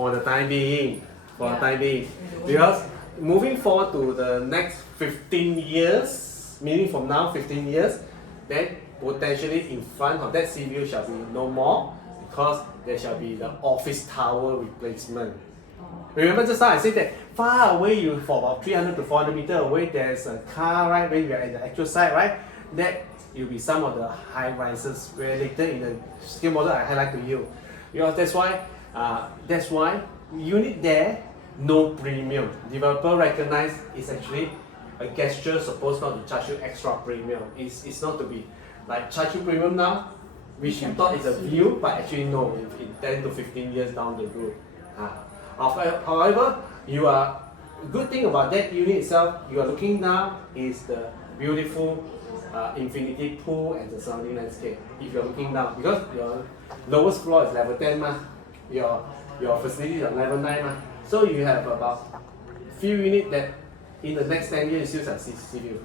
For the time being, because moving forward to the next 15 years, meaning from now 15 years, then potentially in front of that sea view shall be no more because there shall be the office tower replacement. Remember just now I said that far away, you for about 300 to 400 meters away, there's a car, right? When you are at the actual site, right? That will be some of the high rises where later in the skill model I highlight to you. Because that's why unit there, no premium. Developer recognize it's actually a gesture supposed not to charge you extra premium. It's not to be like charge you premium now, which you thought is a view, but actually no, in 10 to 15 years down the road. However, good thing about that unit itself, you are looking now is the beautiful infinity pool and the surrounding landscape. If you're looking down, because your lowest floor is level 10 ma, your facility is level 9 ma, so you have about few units that in the next 10 years you still have sea view.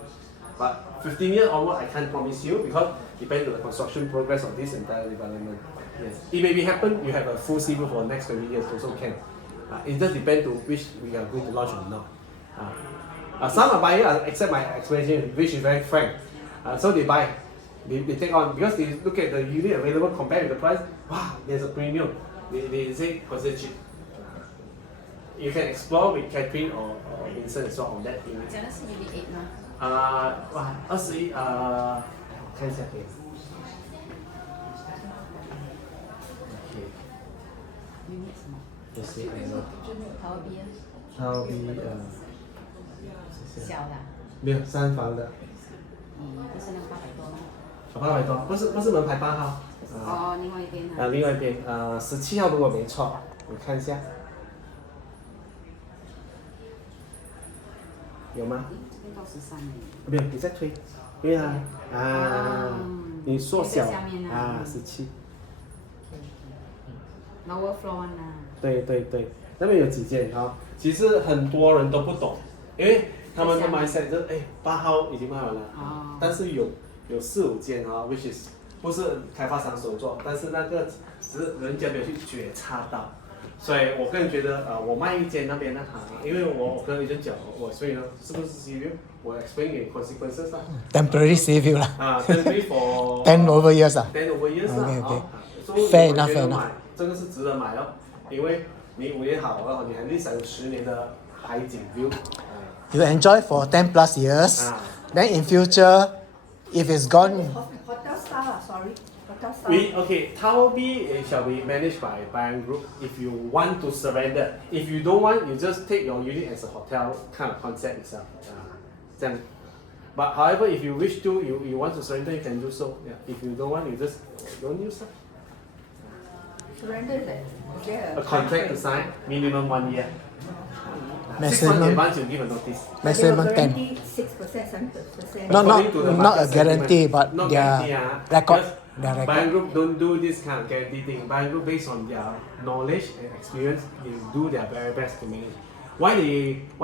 But 15 years onward, I can't promise you because depends on the construction progress of this entire development. Yes, it may be happen you have a full sea view for the next 20 years also can. It just depends to which we are going to launch or not. Some buyers accept my explanation, which is very frank. So they buy, they take on because they look at the unit available compared with the price. Wow, there's a premium. They say consider cheap. You can explore with Catherine or Vincent as well on that unit. 讲的是 Unit 8吗？哇，21看一下可以。Unit 什么？就是Tower B 啊？ Tower B 小的啊？没有3房的，不是那个800多吗？ 800多，不是门牌8号。哦，另外一边啊。另外一边17号如果没错，我看一下，有吗？这边到13年。没有，你再推，因为你缩小17。Lower floor 呢？对，那边有几间哈，其实很多人都不懂，因为他们的 mindset 就8号已经卖完了，但是有4、5间which is 不是开发商所做，但是那个只是人家没有去觉察到，所以我个人觉得我卖一间那边因为我跟你讲所以呢是不是 sea view 我 explain 给 consequences temporary sea view 啦。temporary for 10 over years 啊。 10 over years Fair enough. 这个是值得买咯，因为你5年好了，你还至少有10年的海景 view。You enjoy for 10 plus years. Then in future, if it's gone. Hotel style, sorry. Hotel style. Tower B shall be managed by Bayern Group. If you want to surrender, if you don't want, you just take your unit as a hotel kind of concept itself. 这样。But however, if you wish to, you want to surrender, you can do so. Yeah. If you don't want, you just don't use it. Surrender is there A contract to sign, minimum 1 year. 6 months Maximum. advance, you give a notice. Maximum 10. 6%, 7%. Not a guarantee, but not their record. Their record. Bayern Group don't do this kind of guarantee thing. Bayern Group, based on their knowledge and experience, they do their very best to manage. Why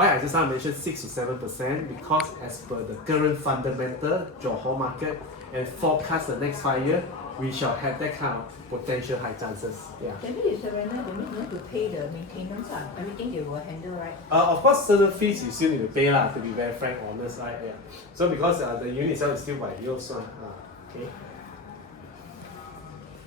I just mentioned 6 to 7%? Because as per the current fundamental Johor market and forecast the next 5 years, we shall have that kind of potential high chances. Yeah. Maybe you surrender, that means you have to pay the maintenance. Everything they will handle, right? Of course, certain fees you still need to pay to be very frank, honest. Yeah. So because the unit itself is still by yours. Okay.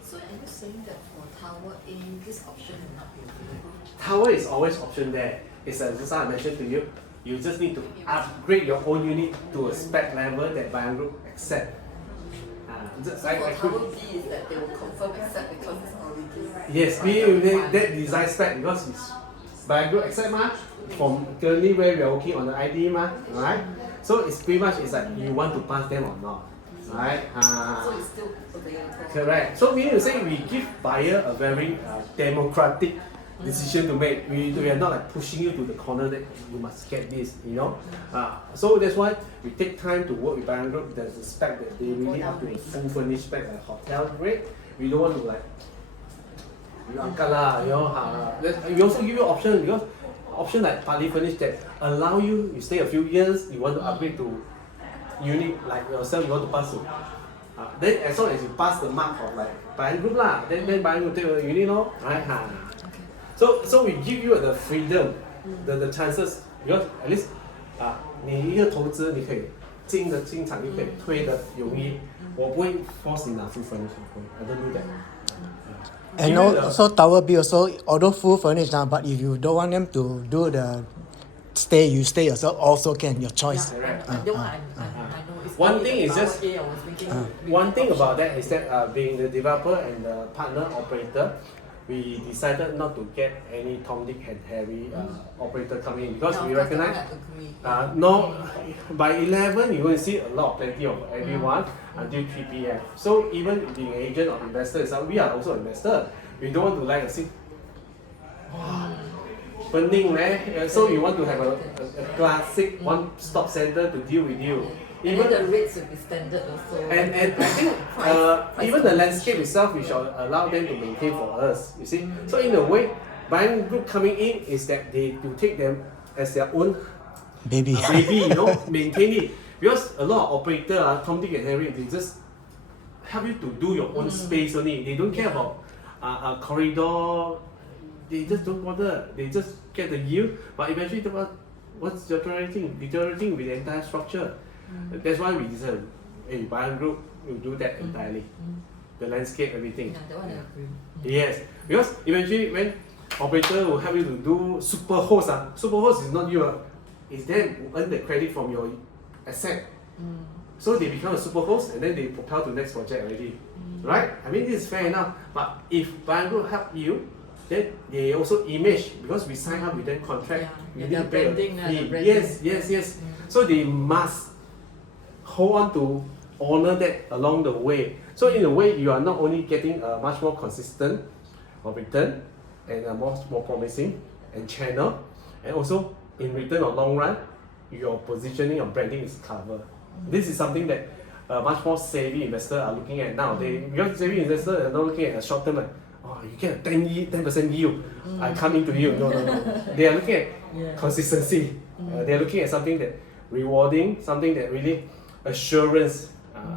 So are you saying that for Tower A, this option will not be available? Tower is always option there. It's just I mentioned to you. You just need to upgrade your own unit to a spec level that Bayern Group accept. So for Tower B is that they will confirm accept because it's already. Yes, that design spec because it's Bayern Group accept from currently where we are working on the ID right? So it's pretty much like you want to pass them or not, right? So it's still available. Correct. So meaning to say we give buyer a very democratic decision to make. We are not like pushing you to the corner that you must get this, So that's why we take time to work with Bayern Group. There's a spec that they really have to full furnished spec like hotel grade. We don't want to like we also give you option because option like partly furnished that allow you stay a few years, you want to upgrade to unit like yourself, you want to pass to. Then as long as you pass the mark of like Bayern Group then Bayern Group take a unit right? So we give you the freedom, the chances because at least 你一个投资你可以进的进场，你可以推的容易。我不会 force 你拿 full furnish I don't do that. And also Tower B also, although full furnished now, but if you don't want them to do the stay, you stay yourself also can, your choice. Correct. That one I know. It's One only thing the is Tower just- A, I was thinking One thing about that is that being the developer and the partner operator, we decided not to get any Tom, Dick and Harry operator coming in because we recognize I agree. no, by 11 you're going to see a lot, plenty of everyone until 3 p.m. So even being an agent or investor itself, we are also investor. We don't want to like see burning, so we want to have a classic one-stop center to deal with you. And then the rates will be standard also. And I think even the landscape itself, we shall allow them to maintain for us. You see, so in a way, buying group coming in is that they to take them as their own Baby. baby, maintain it. Because a lot of operator, Tom, Dick and Harry, they just help you to do your own space only. They don't care about a corridor. They just don't bother. They just get the yield. But eventually, what's deteriorating? Deteriorating with the entire structure. That's why we decided, hey, buying group will do that entirely. The landscape, everything. Yeah, that one I agree. Yes, because eventually when operator will help you to do super host, super host is not you, it's them who earn the credit from your asset. So they become a super host and then they propel to the next project already. Right? I mean, this is fair enough. But if buying group help you, then they also image because we sign up with them contract. Yeah, You yeah, need to pay a branding, fee. the branding. Yes. So they must hold on to honor that along the way. So in a way, you are not only getting a much more consistent of return and a more promising and channel, and also in return or long run, your positioning or branding is covered. This is something that much more savvy investors are looking at now. Because savvy investors are not looking at a short term like, oh, you get a 10% yield, I come into you. No. They are looking at consistency. They are looking at something that rewarding, something that really assurance.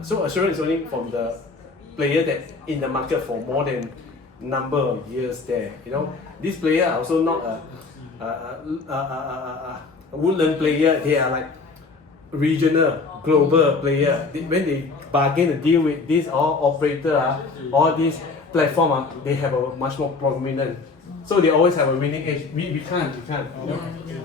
So assurance is only from the player that in the market for more than number of years there. These players are also not a woodland player. They are like regional, global player. When they bargain a deal with this all operator, all these platform, they have a much more prominent. So they always have a winning edge. We can't. Yeah, I agree.